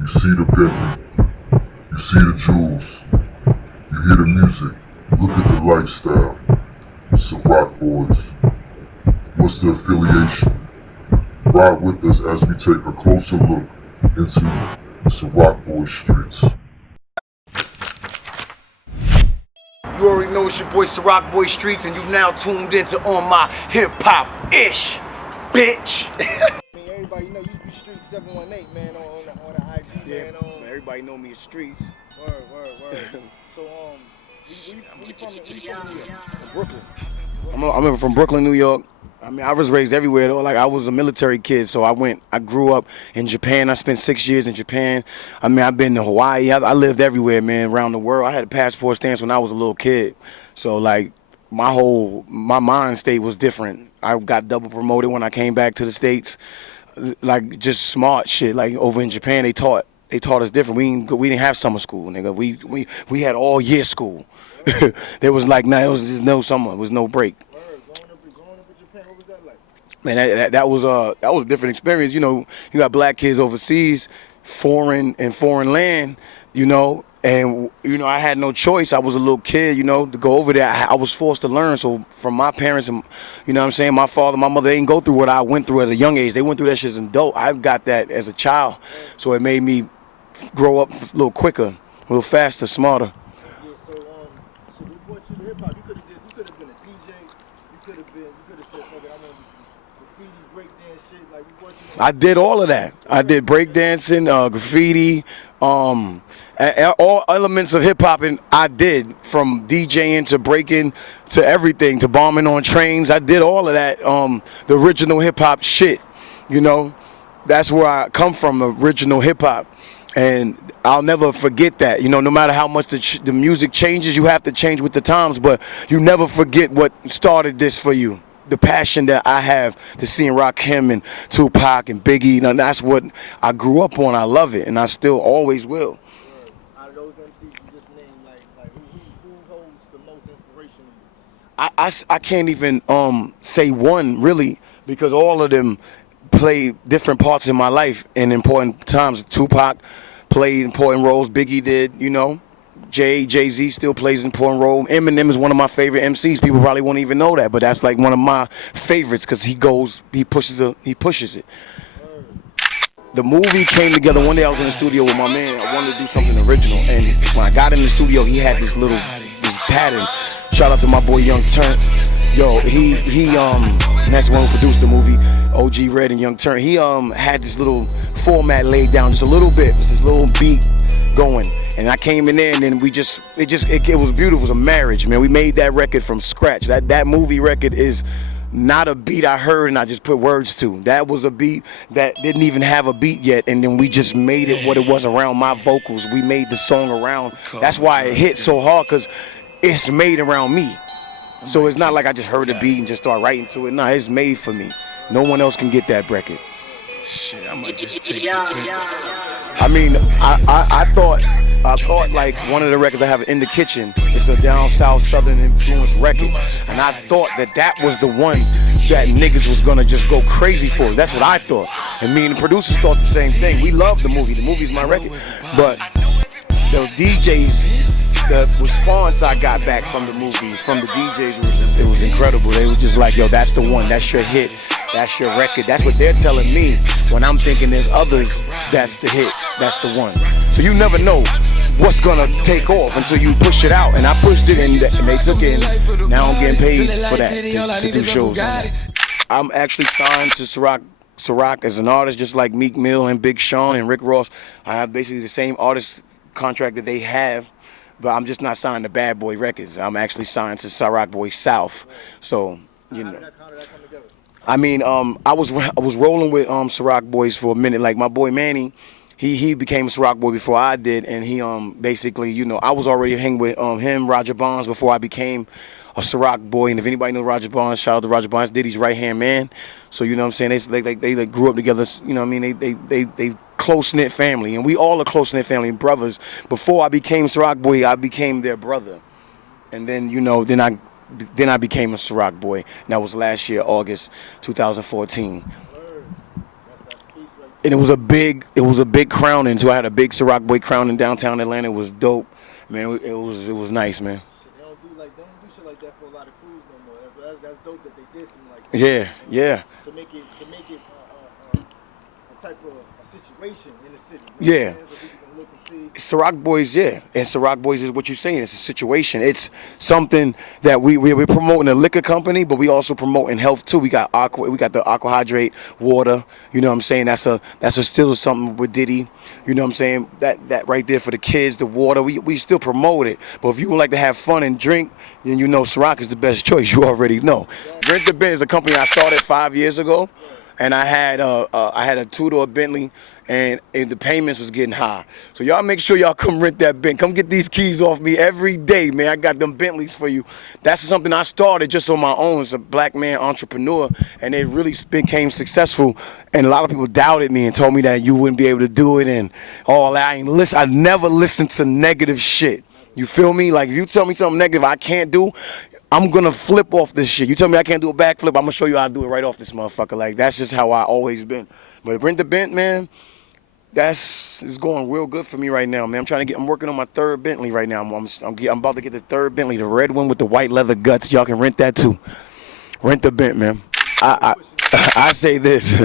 You see the Bently, you see the jewels, you hear the music, look at the lifestyle. Ciroc Boyz. What's the affiliation? Ride with us as we take a closer look into the Ciroc Boy Streetz. You already know it's your boy Ciroc Boy Streetz, and you now tuned into On My Hip Hop Ish, bitch. Everybody know you be Streetz 718, man, on the IG, Yeah, man. everybody know me as Streetz. Word. So, where you from? Brooklyn. I'm from Brooklyn, New York. I mean, I was raised everywhere though. Like I was a military kid, so I grew up in Japan. I spent 6 years in Japan. I mean, I've been to Hawaii. I lived everywhere, man, around the world. I had a passport stamp when I was a little kid. So like my mind state was different. I got double promoted when I came back to the States. Like just smart shit. Like over in Japan, they taught us different. We didn't have summer school, nigga. We had all year school. There was like it was just no summer. It was no break. Growing up in Japan, what was that like? Man, that was a different experience. You know, you got black kids overseas, foreign land. You know, and you know I had no choice. I was a little kid. You know, to go over there, I was forced to learn. So from my parents, and you know what I'm saying, my father, my mother, they didn't go through what I went through at a young age. They went through that shit as an adult. I got that as a child, so it made me grow up a little quicker, a little faster, smarter. Yeah, so we brought you to hip hop. You could have been a DJ. You could have said, fuck it, I want to do graffiti, breakdance shit. Like we brought you to I did all of that. I did breakdancing, graffiti, all elements of hip hop, and I did from DJing to breaking to everything to bombing on trains. I did all of that. The original hip hop shit, you know, that's where I come from. Original hip hop. And I'll never forget that. You know, no matter how much the music changes, you have to change with the times, but you never forget what started this for you. The passion that I have to seeing Rakim and Tupac and Biggie, and that's what I grew up on. I love it, and I still always will. Out of those MCs you just named, like who holds the most inspiration in you? I can't even say one really, because all of them played different parts in my life in important times. Tupac played important roles. Biggie did, you know. Jay-Z still plays an important role. Eminem is one of my favorite MCs. People probably won't even know that, but that's like one of my favorites because he pushes it. The movie came together one day. I was in the studio with my man. I wanted to do something original, and when I got in the studio, he had this pattern. Shout out to my boy Young Turn. Yo, he that's the one who produced the movie. OG Red and Young Turn. He had this little format laid down, just a little bit, just this little beat going. And I came in there, and then it was beautiful. It was a marriage, man. We made that record from scratch. That movie record is not a beat I heard and I just put words to. That was a beat that didn't even have a beat yet, and then we just made it what it was around my vocals. We made the song around. That's why it hit so hard, because it's made around me. So it's not like I just heard the beat and just start writing to it. No, it's made for me. No one else can get that record. Shit, I might just take the bait. I mean, I thought like one of the records I have in the kitchen, it's a down south southern influence record, and I thought that was the one that niggas was gonna just go crazy for. That's what I thought, and me and the producers thought the same thing. We love the movie. The movie's my record, but the DJs, the response I got back from the movie, from the DJs, it was incredible. They were just like, yo, that's the one, that's your hit, that's your record. That's what they're telling me when I'm thinking there's others, that's the hit, that's the one. So you never know what's gonna take off until you push it out. And I pushed it, and they took it, and now I'm getting paid for that, to do shows. I'm actually signed to Ciroc as an artist, just like Meek Mill and Big Sean and Rick Ross. I have basically the same artist contract that they have, but I'm just not signed to Bad Boy Records. I'm actually signed to Ciroc Boy South. So, you know. How did that come together? I mean, I was rolling with Ciroc Boyz for a minute. Like my boy Manny, he became a Ciroc Boy before I did, and he basically, you know, I was already hanging with him, Roger Bonds, before I became a Ciroc Boy. And if anybody knows Roger Bonds, shout out to Roger Bonds, Diddy's right hand man. So you know what I'm saying, they grew up together. You know what I mean, they close knit family, and we all a close knit family, brothers. Before I became Ciroc Boy, I became their brother, and then you know, then I became a Ciroc Boy. And that was last year, August 2014. That's peace right and it was a big crowning. So I had a big Ciroc Boy crown in downtown Atlanta. It was dope, man. It was nice, man. Shit, they don't do shit like that for a lot of crews no more. That's dope that they did something like that. Yeah, yeah. To make it a type of a situation in the city. You know Yeah. what I'm saying? So people can look and see. Ciroc Boyz, yeah, and Ciroc Boyz is what you're saying. It's a situation. It's something that we're promoting a liquor company, but we also promoting health too. We got the aqua hydrate water. You know what I'm saying? That's a still something with Diddy. You know what I'm saying? That right there for the kids, the water. We still promote it. But if you would like to have fun and drink, then you know Ciroc is the best choice. You already know. Rent the Bent is a company I started 5 years ago. And I had a two-door Bently, and the payments was getting high. So y'all make sure y'all come rent that Bent. Come get these keys off me every day, man. I got them Bentleys for you. That's something I started just on my own as a black man entrepreneur, and it really became successful. And a lot of people doubted me and told me that you wouldn't be able to do it and all that. I never listened to negative shit. You feel me? Like if you tell me something negative I can't do, I'm gonna flip off this shit. You tell me I can't do a backflip, I'm gonna show you how to do it right off this motherfucker. Like that's just how I always been. But Rent the Bent, man, it's going real good for me right now, man. I'm working on my third Bently right now. I'm about to get the third Bently, the red one with the white leather guts. Y'all can rent that too. Rent the Bent, man. I say this,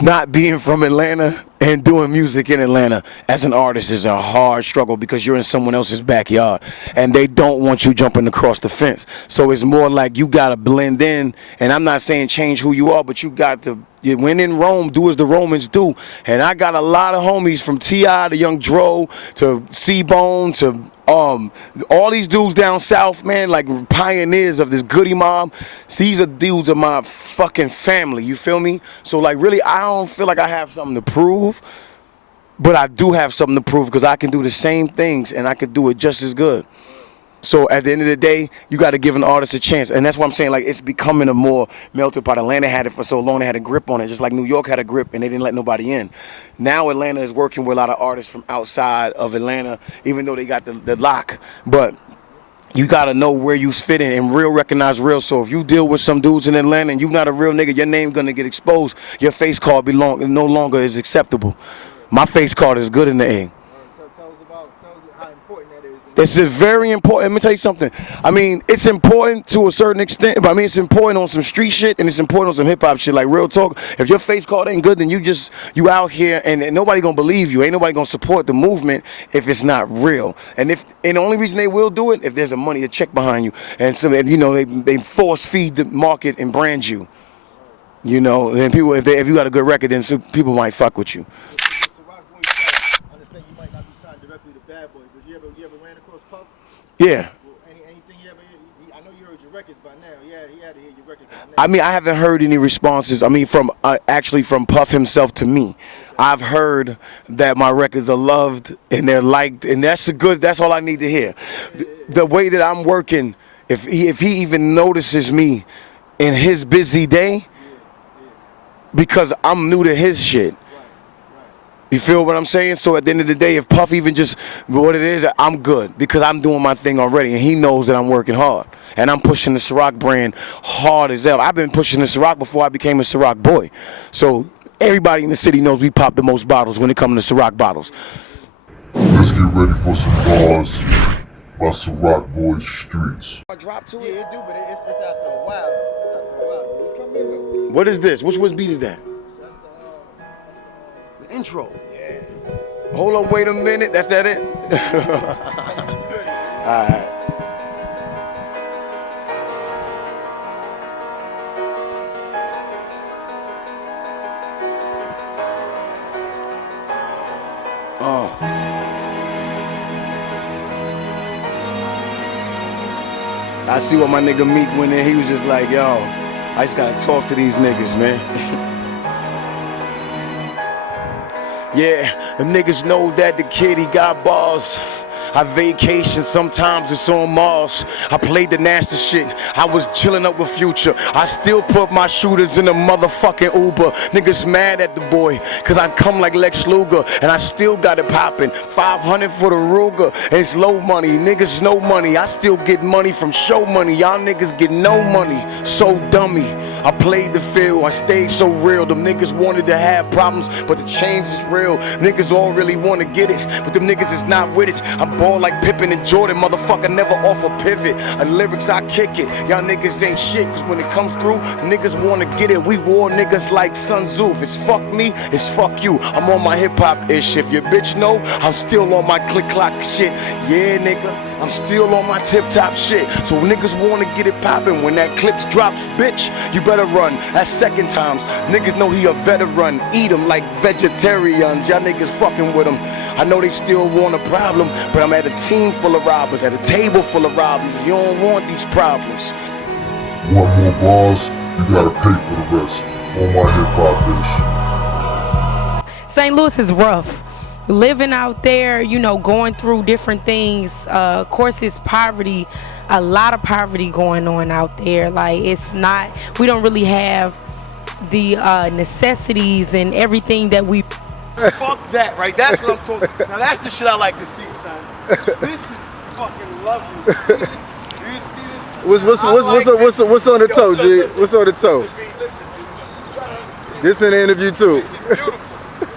not being from Atlanta and doing music in Atlanta as an artist is a hard struggle because you're in someone else's backyard and they don't want you jumping across the fence. So it's more like you got to blend in, and I'm not saying change who you are, but you got to, when in Rome, do as the Romans do. And I got a lot of homies from T.I. to Young Dro to C-Bone to all these dudes down south, man, like pioneers of this Goody Mob. These are dudes of my fucking family, you feel me? So like really, I don't feel like I have something to prove, but I do have something to prove because I can do the same things and I could do it just as good. So at the end of the day, you got to give an artist a chance. And that's what I'm saying, like it's becoming a more melted pot. Atlanta had it for so long, they had a grip on it, just like New York had a grip and they didn't let nobody in. Now Atlanta is working with a lot of artists from outside of Atlanta, even though they got the lock. But you got to know where you fit in and real recognize real. So if you deal with some dudes in Atlanta and you not a real nigga, your name going to get exposed. Your face card no longer is acceptable. My face card is good in the A. Tell us how important that is. This is very important. Let me tell you something. I mean, it's important to a certain extent, but I mean, it's important on some street shit and it's important on some hip hop shit. Like real talk, if your face card ain't good, then you out here and nobody gonna believe you. Ain't nobody gonna support the movement if it's not real. And the only reason they will do it if there's a check behind you, and so you know they force feed the market and brand you. You know, and people if you got a good record, then people might fuck with you. I understand you might not be signed directly to Bad Boy, but you ever ran across Puff? Yeah. Well, anything you ever hear? I know you heard your records by now. He had to hear your records by now. I mean, I haven't heard any responses. I mean, from Puff himself to me. Okay. I've heard that my records are loved and they're liked, and that's all I need to hear. The way that I'm working, if he even notices me in his busy day, because I'm new to his shit. You feel what I'm saying? So at the end of the day, if Puff even just what it is, I'm good because I'm doing my thing already, and he knows that I'm working hard, and I'm pushing the Ciroc brand hard as hell. I've been pushing the Ciroc before I became a Ciroc boy. So everybody in the city knows we pop the most bottles when it comes to Ciroc bottles. Let's get ready for some bars by Ciroc Boy Streetz. I drop to Yeah, it do, but it's after a while. It's come in though. What is this? Which beat is that? That's The intro. yeah. Hold on, wait a minute. That's that it? All right. I see what my nigga Meek went in. He was just like, yo, I just gotta talk to these niggas, man. Yeah, them niggas know that the kid, he got balls. I vacation, sometimes it's on Mars. I played the nasty shit. I was chilling up with Future. I still put my shooters in the motherfucking Uber. Niggas mad at the boy, cause I come like Lex Luger, and I still got it poppin'. 500 for the Ruger. It's low money, niggas no money. I still get money from show money. Y'all niggas get no money. So dummy. I played the field, I stayed so real. Them niggas wanted to have problems, but the change is real. Niggas all really wanna get it, but them niggas is not with it. I'm ball like Pippen and Jordan, motherfucker never off a pivot. Lyrics I kick it, y'all niggas ain't shit, cause when it comes through, niggas wanna get it. We war niggas like Sun Tzu. If it's fuck me, it's fuck you. I'm on my hip hop ish. If your bitch know, I'm still on my click clock shit. Yeah, nigga. I'm still on my tip top shit. So niggas wanna get it poppin'. When that clips drops, bitch, you better run. That's second times. Niggas know he a veteran. Eat him like vegetarians. Y'all niggas fucking with him. I know they still want a problem, but I'm at a team full of robbers, at a table full of robbers. You don't want these problems. Want more bars? You gotta pay for the rest. On my hip hop ish. St. Louis is rough. Living out there, you know, going through different things. Of course, it's poverty, a lot of poverty going on out there. Like, it's not, we don't really have the necessities and everything that we. Fuck that, right? That's what I'm talking about. Now that's the shit I like to see, son. This is fucking lovely. What's on the toe, G? What's on the toe? This in the interview too. This is beautiful.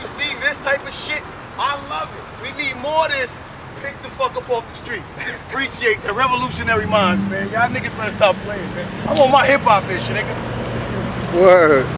You see this type of shit? I love it. We need more of this. Pick the fuck up off the street. Appreciate the revolutionary minds, man. Y'all niggas better stop playing, man. I'm on my hip hop ish, nigga. Word.